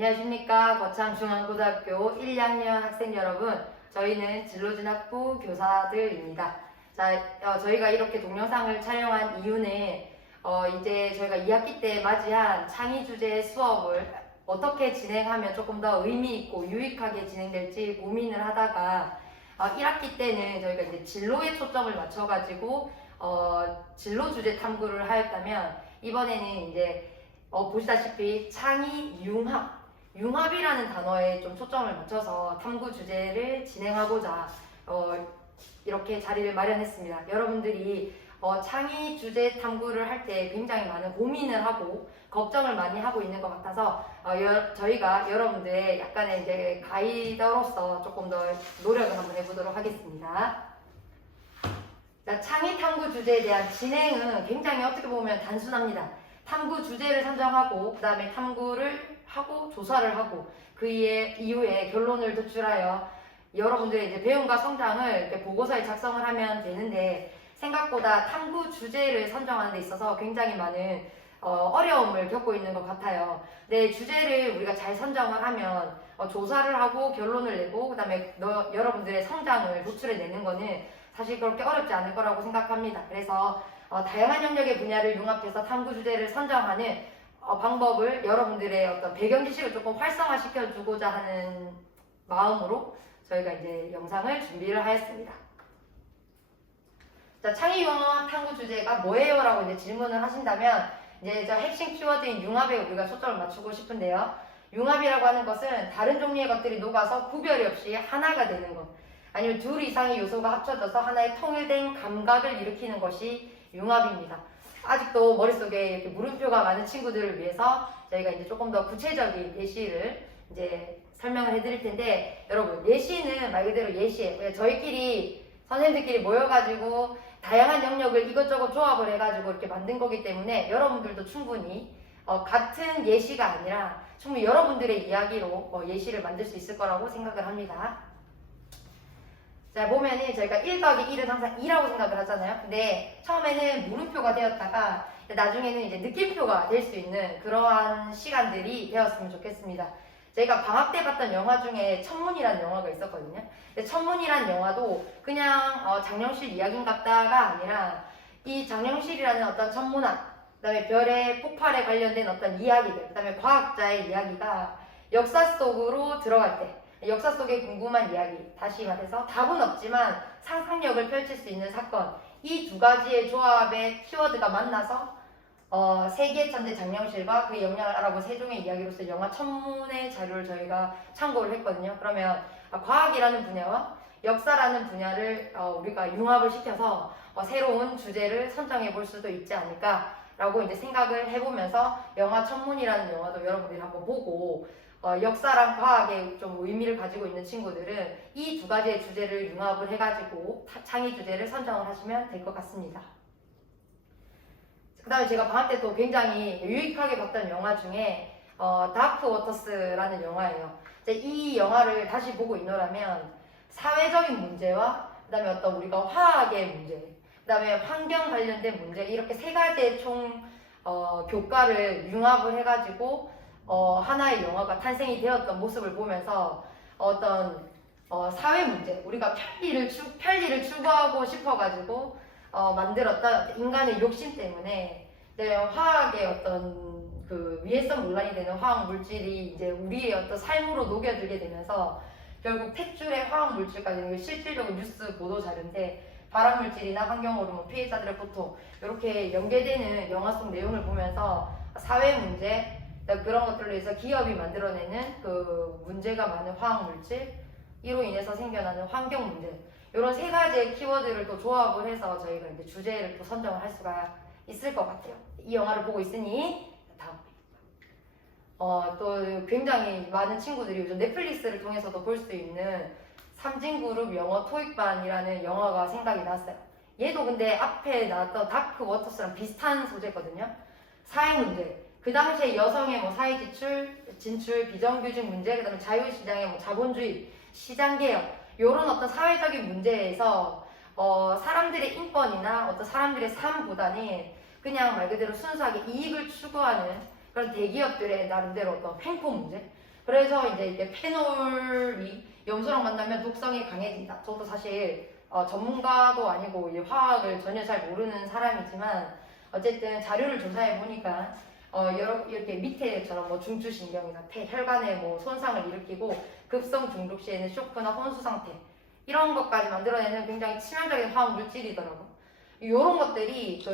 안녕하십니까. 거창중앙고등학교 1, 2학년 학생 여러분, 저희는 진로진학부 교사들입니다. 자, 저희가 이렇게 동영상을 촬영한 이유는 이제 저희가 2학기 때 맞이한 창의주제 수업을 어떻게 진행하면 조금 더 의미있고 유익하게 진행될지 고민을 하다가 1학기 때는 저희가 이제 진로에 초점을 맞춰가지고 진로 주제 탐구를 하였다면 이번에는 이제 보시다시피 창의 융합이라는 단어에 좀 초점을 맞춰서 탐구 주제를 진행하고자 이렇게 자리를 마련했습니다. 여러분들이 창의 주제 탐구를 할 때 굉장히 많은 고민을 하고 걱정을 많이 하고 있는 것 같아서 저희가 여러분들의 약간의 이제 가이드로서 조금 더 노력을 한번 해보도록 하겠습니다. 자, 창의 탐구 주제에 대한 진행은 굉장히 어떻게 보면 단순합니다. 탐구 주제를 선정하고 그 다음에 탐구를 하고 조사를 하고 그 이후에 결론을 도출하여 여러분들의 이제 배움과 성장을 이렇게 보고서에 작성을 하면 되는데 생각보다 탐구 주제를 선정하는 데 있어서 굉장히 많은 어려움을 겪고 있는 것 같아요. 네, 주제를 우리가 잘 선정을 하면 조사를 하고 결론을 내고 그 다음에 여러분들의 성장을 도출해내는 거는 사실 그렇게 어렵지 않을 거라고 생각합니다. 그래서 다양한 영역의 분야를 융합해서 탐구 주제를 선정하는 방법을 여러분들의 어떤 배경 지식을 조금 활성화시켜 주고자 하는 마음으로 저희가 이제 영상을 준비를 하였습니다. 자, 창의융합 탐구 주제가 뭐예요? 라고 이제 질문을 하신다면 이제 저 핵심 키워드인 융합에 우리가 초점을 맞추고 싶은데요. 융합이라고 하는 것은 다른 종류의 것들이 녹아서 구별이 없이 하나가 되는 것, 아니면 둘 이상의 요소가 합쳐져서 하나의 통일된 감각을 일으키는 것이 융합입니다. 아직도 머릿속에 이렇게 물음표가 많은 친구들을 위해서 저희가 이제 조금 더 구체적인 예시를 이제 설명을 해드릴 텐데, 여러분, 예시는 말 그대로 예시예요. 저희끼리 선생님들끼리 모여가지고 다양한 영역을 이것저것 조합을 해가지고 이렇게 만든 거기 때문에 여러분들도 충분히 같은 예시가 아니라 충분히 여러분들의 이야기로 예시를 만들 수 있을 거라고 생각을 합니다. 자, 보면은 저희가 1 더하기 1은 항상 2라고 생각을 하잖아요. 근데 처음에는 물음표가 되었다가 나중에는 이제 느낌표가 될 수 있는 그러한 시간들이 되었으면 좋겠습니다. 저희가 방학 때 봤던 영화 중에 천문이라는 영화가 있었거든요. 근데 천문이라는 영화도 그냥 장영실 이야기인갑다가 아니라 이 장영실이라는 어떤 천문학, 그 다음에 별의 폭발에 관련된 어떤 이야기들, 그 다음에 과학자의 이야기가 역사 속으로 들어갈 때 역사 속의 궁금한 이야기, 다시 말해서 답은 없지만 상상력을 펼칠 수 있는 사건, 이 두 가지의 조합의 키워드가 만나서 세계 천재 장영실과 그의 역량을 알아본 세종의 이야기로서 영화 천문의 자료를 저희가 참고를 했거든요. 그러면 과학이라는 분야와 역사라는 분야를 우리가 융합을 시켜서 새로운 주제를 선정해 볼 수도 있지 않을까라고 이제 생각을 해보면서 영화 천문이라는 영화도 여러분들이 한번 보고 역사랑 과학에 좀 의미를 가지고 있는 친구들은 이 두 가지의 주제를 융합을 해가지고 창의 주제를 선정을 하시면 될 것 같습니다. 그 다음에 제가 방학 때 또 굉장히 유익하게 봤던 영화 중에 다크 워터스라는 영화예요. 이 영화를 다시 보고 있노라면 사회적인 문제와 그 다음에 어떤 우리가 화학의 문제, 그 다음에 환경 관련된 문제, 이렇게 세 가지의 총 교과를 융합을 해가지고 하나의 영화가 탄생이 되었던 모습을 보면서 어떤 사회 문제, 우리가 편리를 추구하고 싶어가지고 만들었던 인간의 욕심 때문에 화학의 어떤 그 위해성 논란이 되는 화학 물질이 이제 우리의 어떤 삶으로 녹여들게 되면서 결국 탯줄의 화학 물질까지 실질적으로 뉴스 보도 자료인데 발암물질이나 환경호르몬, 피해자들의 고통 이렇게 연계되는 영화 속 내용을 보면서 사회 문제 그런 것들로 해서 기업이 만들어내는 그 문제가 많은 화학물질, 이로 인해서 생겨나는 환경 문제, 이런 세 가지의 키워드를 또 조합을 해서 저희가 이제 주제를 또 선정을 할 수가 있을 것 같아요. 이 영화를 보고 있으니 다음 또 굉장히 많은 친구들이 요즘 넷플릭스를 통해서도 볼 수 있는 삼진그룹 영어 토익반이라는 영화가 생각이 났어요. 얘도 근데 앞에 나왔던 다크 워터스랑 비슷한 소재거든요. 사회 문제, 그 당시에 여성의 사회 진출, 비정규직 문제, 그 다음에 자유시장의 자본주의, 시장개혁, 이런 어떤 사회적인 문제에서 사람들의 인권이나 어떤 사람들의 삶보다는 그냥 말 그대로 순수하게 이익을 추구하는 그런 대기업들의 나름대로 어떤 횡포 문제, 그래서 이제 이게 페놀이 염소랑 만나면 독성이 강해진다. 저도 사실 전문가도 아니고 이제 화학을 전혀 잘 모르는 사람이지만 어쨌든 자료를 조사해 보니까 이렇게 밑에처럼 뭐 중추신경이나 혈관에 뭐 손상을 일으키고 급성 중독 시에는 쇼크나 혼수 상태 이런 것까지 만들어내는 굉장히 치명적인 화학 물질이더라고. 이런 것들이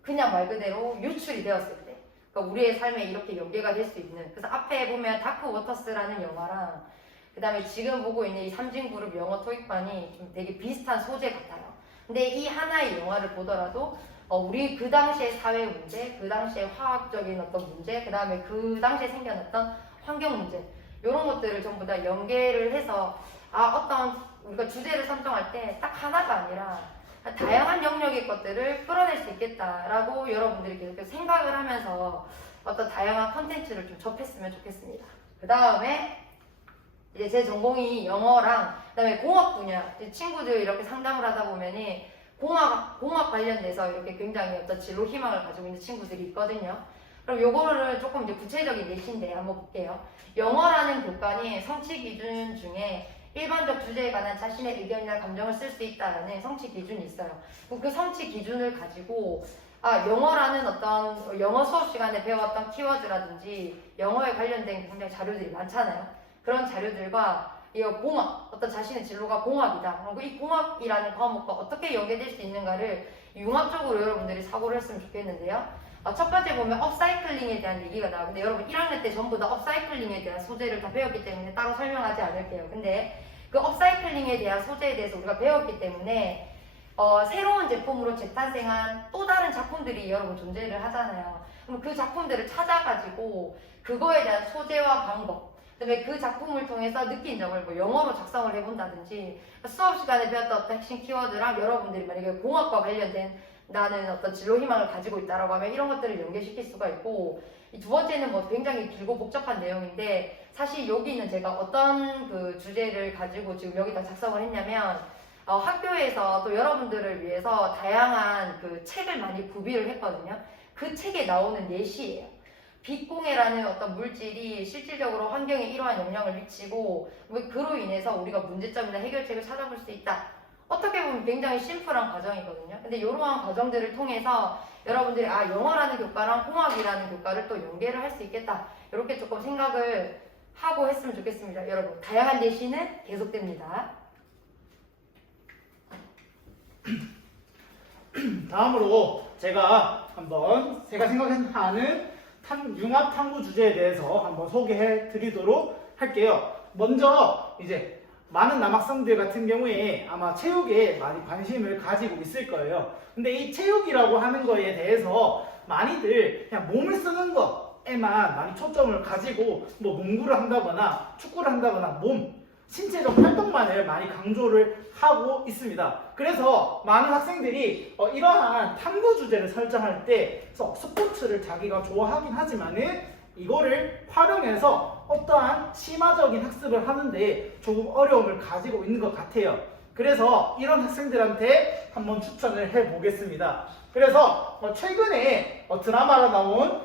그냥 말 그대로 유출이 되었을 때, 그러니까 우리의 삶에 이렇게 연계가 될 수 있는. 그래서 앞에 보면 다크 워터스라는 영화랑 그 다음에 지금 보고 있는 이 삼진그룹 영어 토익반이 좀 되게 비슷한 소재 같아요. 근데 이 하나의 영화를 보더라도 우리 그 당시의 사회 문제, 그 당시의 화학적인 어떤 문제, 그 다음에 그 당시에 생겨났던 환경 문제 이런 것들을 전부 다 연계를 해서 어떤 우리가 주제를 선정할 때 딱 하나가 아니라 다양한 영역의 것들을 끌어낼 수 있겠다라고 여러분들이 계속 생각을 하면서 어떤 다양한 컨텐츠를 좀 접했으면 좋겠습니다. 그 다음에 이제 제 전공이 영어랑 그다음에 공학 분야 친구들 이렇게 상담을 하다 보면이 공학 관련돼서 이렇게 굉장히 어떤 진로 희망을 가지고 있는 친구들이 있거든요. 그럼 요거를 조금 이제 구체적인 예시인데 한번 볼게요. 영어라는 교과니 성취 기준 중에 일반적 주제에 관한 자신의 의견이나 감정을 쓸 수 있다라는 성취 기준이 있어요. 그 성취 기준을 가지고 영어라는 어떤 영어 수업 시간에 배웠던 키워드라든지 영어에 관련된 굉장히 자료들이 많잖아요. 그런 자료들과 이 공학, 어떤 자신의 진로가 공학이다. 그리고 이 공학이라는 과목과 어떻게 연계될 수 있는가를 융합적으로 여러분들이 사고를 했으면 좋겠는데요. 첫 번째 보면 업사이클링에 대한 얘기가 나와요. 근데 여러분 1학년 때 전부 다 업사이클링에 대한 소재를 다 배웠기 때문에 따로 설명하지 않을게요. 근데 그 업사이클링에 대한 소재에 대해서 우리가 배웠기 때문에 새로운 제품으로 재탄생한 또 다른 작품들이 여러분 존재를 하잖아요. 그럼 그 작품들을 찾아가지고 그거에 대한 소재와 방법, 그다음에 그 작품을 통해서 느낀 점을 뭐 영어로 작성을 해본다든지 수업 시간에 배웠던 어떤 핵심 키워드랑 여러분들이 만약에 공학과 관련된 나는 어떤 진로 희망을 가지고 있다라고 하면 이런 것들을 연계시킬 수가 있고, 이 두 번째는 뭐 굉장히 길고 복잡한 내용인데 사실 여기는 제가 어떤 그 주제를 가지고 지금 여기다 작성을 했냐면 학교에서 또 여러분들을 위해서 다양한 그 책을 많이 구비를 했거든요. 그 책에 나오는 예시예요. 빛공해라는 어떤 물질이 실질적으로 환경에 이러한 영향을 미치고 그로 인해서 우리가 문제점이나 해결책을 찾아볼 수 있다. 어떻게 보면 굉장히 심플한 과정이거든요. 근데 이러한 과정들을 통해서 여러분들이 영어라는 교과랑 공학이라는 교과를 또 연계를 할 수 있겠다. 이렇게 조금 생각을 하고 했으면 좋겠습니다. 여러분, 다양한 예시는 계속됩니다. 다음으로 제가 생각하는 융합 탐구 주제에 대해서 한번 소개해 드리도록 할게요. 먼저 이제 많은 남학생들 같은 경우에 아마 체육에 많이 관심을 가지고 있을 거예요. 근데 이 체육이라고 하는 거에 대해서 많이들 그냥 몸을 쓰는 거에만 많이 초점을 가지고 뭐 농구를 한다거나 축구를 한다거나 신체적 활동만을 많이 강조를 하고 있습니다. 그래서 많은 학생들이 이러한 탐구 주제를 설정할 때 스포츠를 자기가 좋아하긴 하지만은 이거를 활용해서 어떠한 심화적인 학습을 하는데 조금 어려움을 가지고 있는 것 같아요. 그래서 이런 학생들한테 한번 추천을 해보겠습니다. 그래서 최근에 드라마로 나온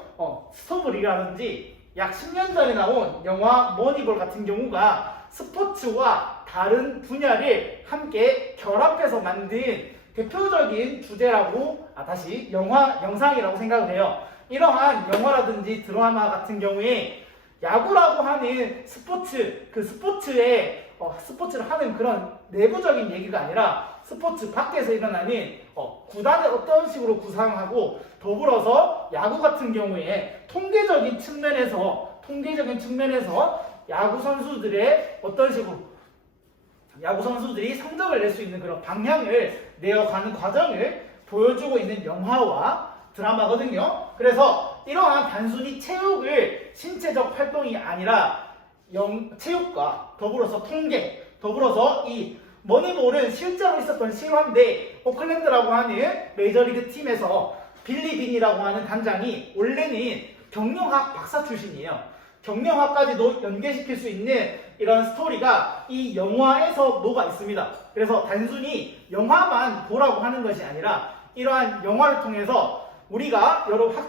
스토브리라든지 약 10년 전에 나온 영화 머니볼 같은 경우가 스포츠와 다른 분야를 함께 결합해서 만든 대표적인 주제라고 영상이라고 생각을 해요. 이러한 영화라든지 드라마 같은 경우에 야구라고 하는 스포츠를 하는 그런 내부적인 얘기가 아니라 스포츠 밖에서 일어나는 구단을 어떤 식으로 구상하고 더불어서 야구 같은 경우에 통계적인 측면에서 야구 선수들이 성적을 낼 수 있는 그런 방향을 내어가는 과정을 보여주고 있는 영화와 드라마거든요. 그래서 이러한 단순히 체육을 신체적 활동이 아니라 체육과 더불어서 통계, 더불어서 이 머니볼은 실제로 있었던 실화인데 오클랜드라고 하는 메이저리그 팀에서 빌리 빈이라고 하는 단장이 원래는 경영학 박사 출신이에요. 경영학까지도 연계시킬 수 있는 이런 스토리가 이 영화에서 녹아 있습니다. 그래서 단순히 영화만 보라고 하는 것이 아니라 이러한 영화를 통해서 우리가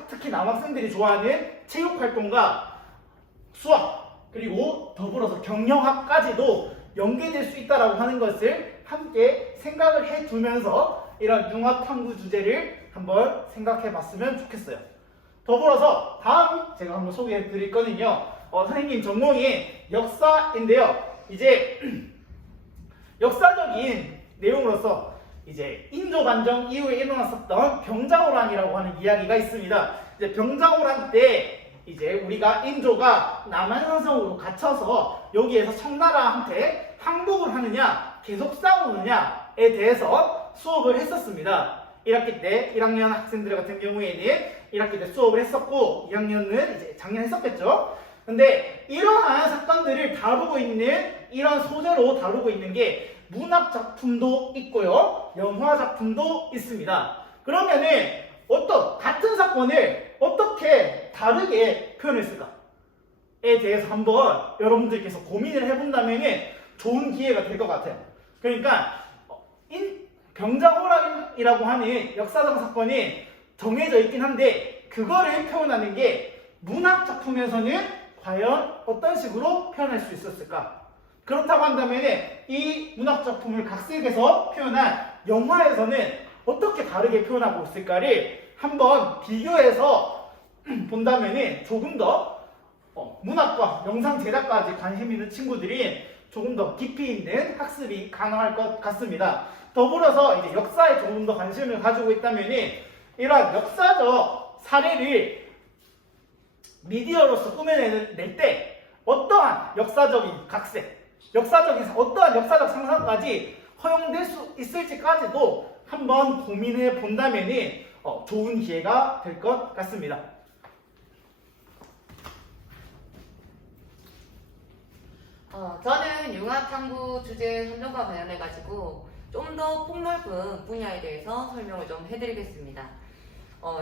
특히 남학생들이 좋아하는 체육활동과 수학, 그리고 더불어서 경영학까지도 연계될 수 있다라고 하는 것을 함께 생각을 해두면서 이런 융합탐구 주제를 한번 생각해 봤으면 좋겠어요. 더불어서 다음 제가 한번 소개해 드릴 거는요. 선생님 전공이 역사인데요. 이제 역사적인 내용으로서 이제 인조 반정 이후에 일어났었던 병자호란이라고 하는 이야기가 있습니다. 이제 병자호란 때 이제 우리가 인조가 남한산성으로 갇혀서 여기에서 청나라한테 항복을 하느냐 계속 싸우느냐에 대해서 수업을 했었습니다. 1학기 때 1학년 학생들 같은 경우에는 1학기 때 수업을 했었고 2학년은 이제 작년 했었겠죠. 근데 이러한 사건들을 다루고 있는 이런 소재로 다루고 있는 게 문학 작품도 있고요. 영화 작품도 있습니다. 그러면은 같은 사건을 어떻게 다르게 표현했을까에 대해서 한번 여러분들께서 고민을 해본다면 좋은 기회가 될 것 같아요. 그러니까 병자호란이라고 하는 역사적 사건이 정해져 있긴 한데 그거를 표현하는 게 문학 작품에서는 과연 어떤 식으로 표현할 수 있었을까? 그렇다고 한다면 이 문학 작품을 각색해서 표현한 영화에서는 어떻게 다르게 표현하고 있을까를 한번 비교해서 본다면 조금 더 문학과 영상 제작까지 관심 있는 친구들이 조금 더 깊이 있는 학습이 가능할 것 같습니다. 더불어서 이제 역사에 조금 더 관심을 가지고 있다면 이러한 역사적 사례를 미디어로서 꾸며낼 때 어떠한 역사적인 각색, 어떠한 역사적 상상까지 허용될 수 있을지까지도 한번 고민해 본다면 좋은 기회가 될 것 같습니다. 저는 융합탐구 주제 선정과 관련해가지고 좀 더 폭넓은 분야에 대해서 설명을 좀 해드리겠습니다.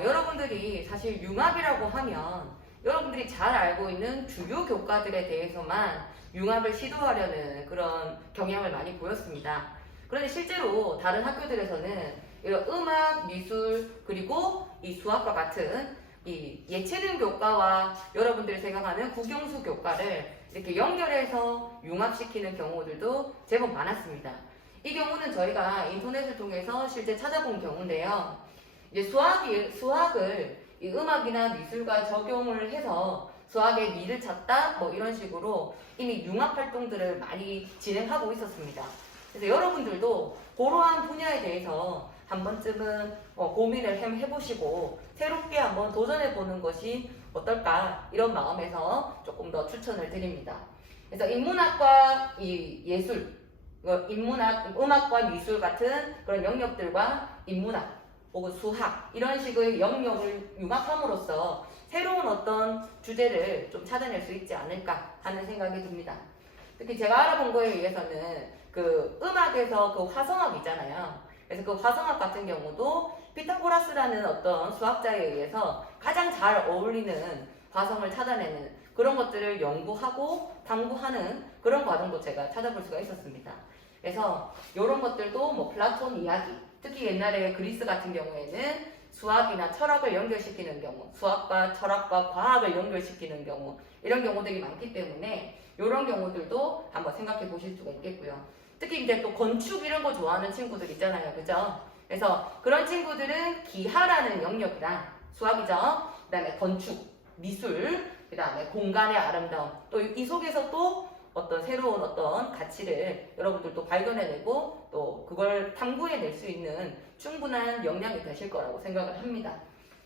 여러분들이 사실 융합이라고 하면 여러분들이 잘 알고 있는 주요 교과들에 대해서만 융합을 시도하려는 그런 경향을 많이 보였습니다. 그런데 실제로 다른 학교들에서는 이런 음악, 미술, 그리고 이 수학과 같은 이 예체능 교과와 여러분들이 생각하는 국영수 교과를 이렇게 연결해서 융합시키는 경우들도 제법 많았습니다. 이 경우는 저희가 인터넷을 통해서 실제 찾아본 경우인데요. 이제 수학을 이 음악이나 미술과 적용을 해서 수학의 미를 찾다 뭐 이런 식으로 이미 융합 활동들을 많이 진행하고 있었습니다. 그래서 여러분들도 그러한 분야에 대해서 한 번쯤은 고민을 해보시고 새롭게 한번 도전해보는 것이 어떨까 이런 마음에서 조금 더 추천을 드립니다. 그래서 인문학과 이 예술, 음악과 미술 같은 그런 영역들과 인문학 혹은 수학 이런 식의 영역을 융합함으로써 새로운 어떤 주제를 좀 찾아낼 수 있지 않을까 하는 생각이 듭니다. 특히 제가 알아본 거에 의해서는 그 음악에서 그 화성학 있잖아요. 그래서 그 화성학 같은 경우도 피타고라스라는 어떤 수학자에 의해서 가장 잘 어울리는 화성을 찾아내는 그런 것들을 연구하고 탐구하는 그런 과정도 제가 찾아볼 수가 있었습니다. 그래서 이런 것들도 뭐 플라톤 이야기, 특히 옛날에 그리스 같은 경우에는 수학이나 철학을 연결시키는 경우, 수학과 철학과 과학을 연결시키는 경우 이런 경우들이 많기 때문에 이런 경우들도 한번 생각해 보실 수가 있겠고요. 특히 이제 또 건축 이런 거 좋아하는 친구들 있잖아요, 그죠? 그래서 그런 친구들은 기하라는 영역이랑 수학이죠. 그다음에 건축, 미술, 그다음에 공간의 아름다움, 또 이 속에서 또 어떤 새로운 어떤 가치를 여러분들도 발견해내고 또 그걸 탐구해낼 수 있는 충분한 역량이 되실 거라고 생각을 합니다.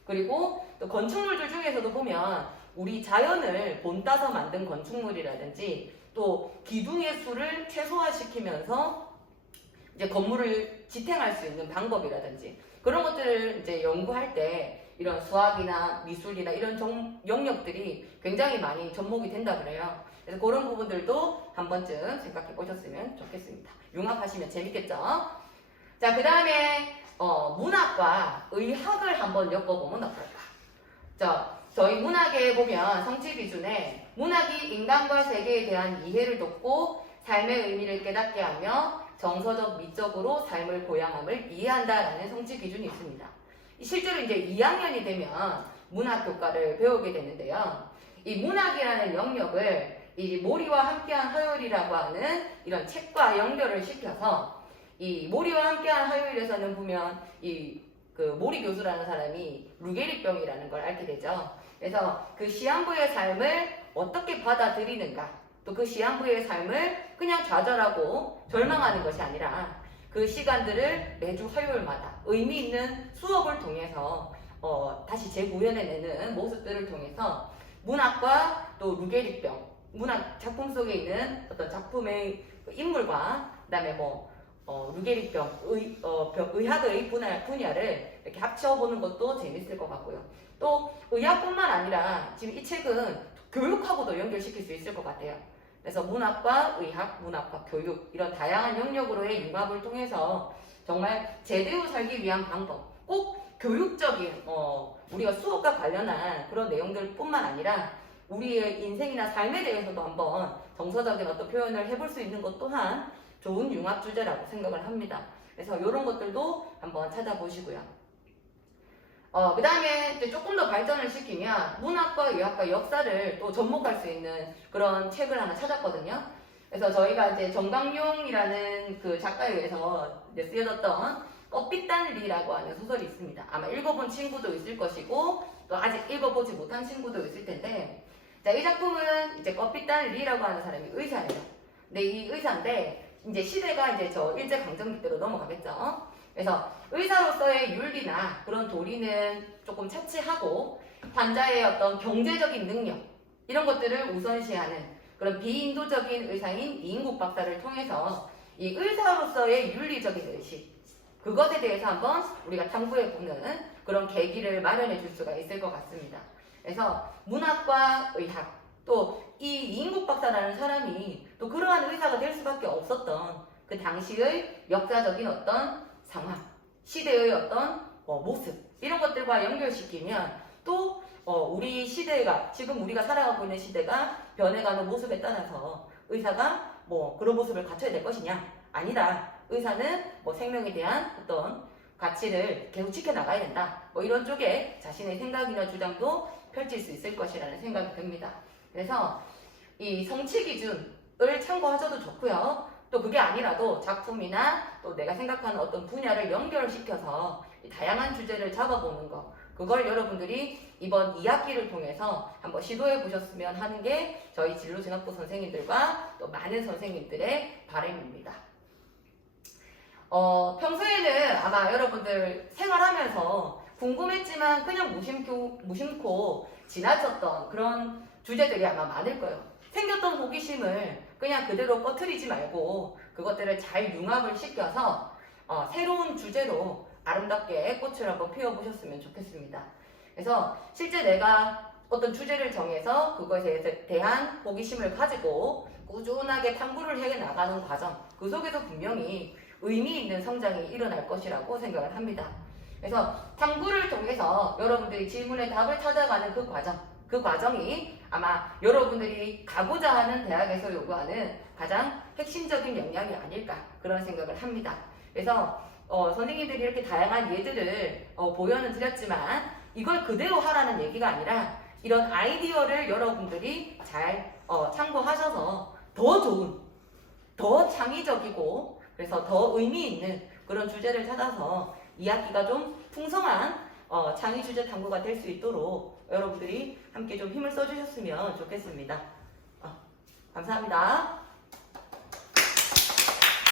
그리고 또 건축물들 중에서도 보면 우리 자연을 본따서 만든 건축물이라든지 또 기둥예술을 최소화시키면서 이제 건물을 지탱할 수 있는 방법이라든지 그런 것들을 이제 연구할 때 이런 수학이나 미술이나 이런 영역들이 굉장히 많이 접목이 된다 그래요. 그래서 그런 부분들도 한 번쯤 생각해 보셨으면 좋겠습니다. 융합하시면 재밌겠죠? 자, 그 다음에 문학과 의학을 한번 엮어보면 어떨까? 자, 저희 문학에 보면 성취 기준에 문학이 인간과 세계에 대한 이해를 돕고 삶의 의미를 깨닫게 하며 정서적 미적으로 삶을 보양함을 이해한다라는 성취 기준이 있습니다. 실제로 이제 2학년이 되면 문학 교과를 배우게 되는데요. 이 문학이라는 영역을 이 모리와 함께한 화요일이라고 하는 이런 책과 연결을 시켜서 이 모리와 함께한 화요일에서는 보면 그 모리 교수라는 사람이 루게리병이라는 걸 앓게 되죠. 그래서 그 시한부의 삶을 어떻게 받아들이는가, 또 그 시한부의 삶을 그냥 좌절하고 절망하는 것이 아니라 그 시간들을 매주 화요일마다 의미 있는 수업을 통해서 다시 재구현해내는 모습들을 통해서 문학과 또 루게리병, 문학 작품 속에 있는 어떤 작품의 인물과 그다음에 루게리병, 의학의 분야를 이렇게 합쳐보는 것도 재밌을 것 같고요. 또 의학뿐만 아니라 지금 이 책은 교육하고도 연결시킬 수 있을 것 같아요. 그래서 문학과 의학, 문학과 교육 이런 다양한 영역으로의 융합을 통해서 정말 제대로 살기 위한 방법, 꼭 교육적인 우리가 수업과 관련한 그런 내용들뿐만 아니라 우리의 인생이나 삶에 대해서도 한번 정서적인 어떤 표현을 해볼 수 있는 것 또한 좋은 융합 주제라고 생각을 합니다. 그래서 이런 것들도 한번 찾아보시고요. 그 다음에 이제 조금 더 발전을 시키면 문학과 의학과 역사를 또 접목할 수 있는 그런 책을 하나 찾았거든요. 그래서 저희가 이제 정강용이라는 그 작가에 의해서 이제 쓰여졌던 꽃빛단리라고 하는 소설이 있습니다. 아마 읽어본 친구도 있을 것이고 또 아직 읽어보지 못한 친구도 있을 텐데, 자, 이 작품은 이제 꽃빛단리라고 하는 사람이 의사예요. 근데 이 의사인데 이제 시대가 이제 저 일제강점기 때로 넘어가겠죠. 그래서 의사로서의 윤리나 그런 도리는 조금 차치하고 환자의 어떤 경제적인 능력 이런 것들을 우선시하는 그런 비인도적인 의사인 이인국 박사를 통해서 이 의사로서의 윤리적인 의식, 그것에 대해서 한번 우리가 탐구해보는 그런 계기를 마련해 줄 수가 있을 것 같습니다. 그래서 문학과 의학, 또 이 이인국 박사라는 사람이 또 그러한 의사가 될 수밖에 없었던 그 당시의 역사적인 어떤 상황, 시대의 어떤 모습 이런 것들과 연결시키면 또 우리 시대가, 지금 우리가 살아가고 있는 시대가 변해가는 모습에 따라서 의사가 그런 모습을 갖춰야 될 것이냐, 아니다, 의사는 생명에 대한 어떤 가치를 계속 지켜나가야 된다, 이런 쪽에 자신의 생각이나 주장도 펼칠 수 있을 것이라는 생각이 듭니다. 그래서 이 성취 기준을 참고하셔도 좋고요. 또 그게 아니라도 작품이나 또 내가 생각하는 어떤 분야를 연결시켜서 다양한 주제를 잡아보는 거, 그걸 여러분들이 이번 2학기를 통해서 한번 시도해 보셨으면 하는 게 저희 진로진학부 선생님들과 또 많은 선생님들의 바람입니다. 평소에는 아마 여러분들 생활하면서 궁금했지만 그냥 무심코 지나쳤던 그런 주제들이 아마 많을 거예요. 생겼던 호기심을 그냥 그대로 꺼트리지 말고 그것들을 잘 융합을 시켜서 새로운 주제로 아름답게 꽃을 한번 피워보셨으면 좋겠습니다. 그래서 실제 내가 어떤 주제를 정해서 그것에 대한 호기심을 가지고 꾸준하게 탐구를 해나가는 과정, 그 속에서 분명히 의미 있는 성장이 일어날 것이라고 생각을 합니다. 그래서 탐구를 통해서 여러분들이 질문의 답을 찾아가는 그 과정이 아마 여러분들이 가고자 하는 대학에서 요구하는 가장 핵심적인 역량이 아닐까, 그런 생각을 합니다. 그래서 선생님들이 이렇게 다양한 예들을 보여는 드렸지만 이걸 그대로 하라는 얘기가 아니라 이런 아이디어를 여러분들이 잘 참고하셔서 더 좋은, 더 창의적이고 그래서 더 의미 있는 그런 주제를 찾아서 2학기가 좀 풍성한 창의 주제 탐구가 될 수 있도록 여러분들이 함께 좀 힘을 써주셨으면 좋겠습니다. 감사합니다.